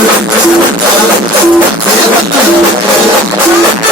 Thank you.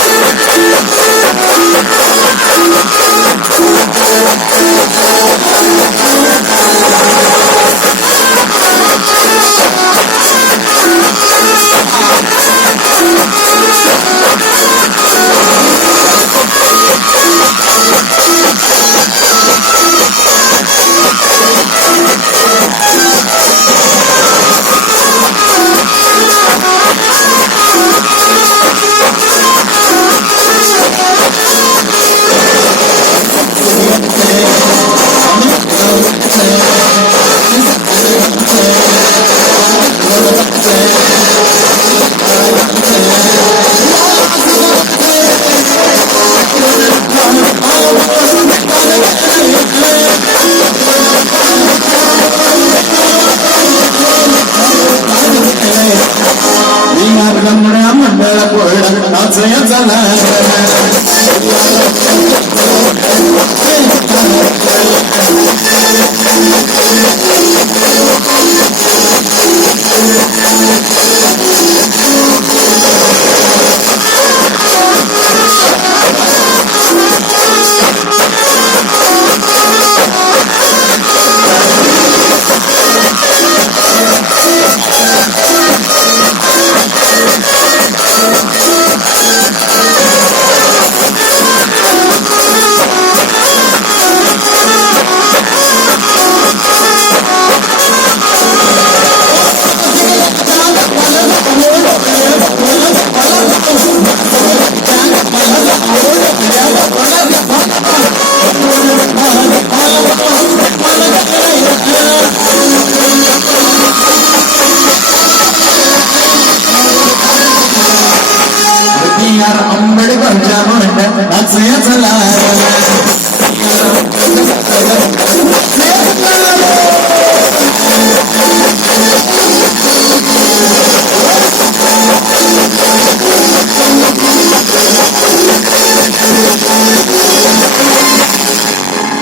I Nasıl yatalar म्हणून नाचया चला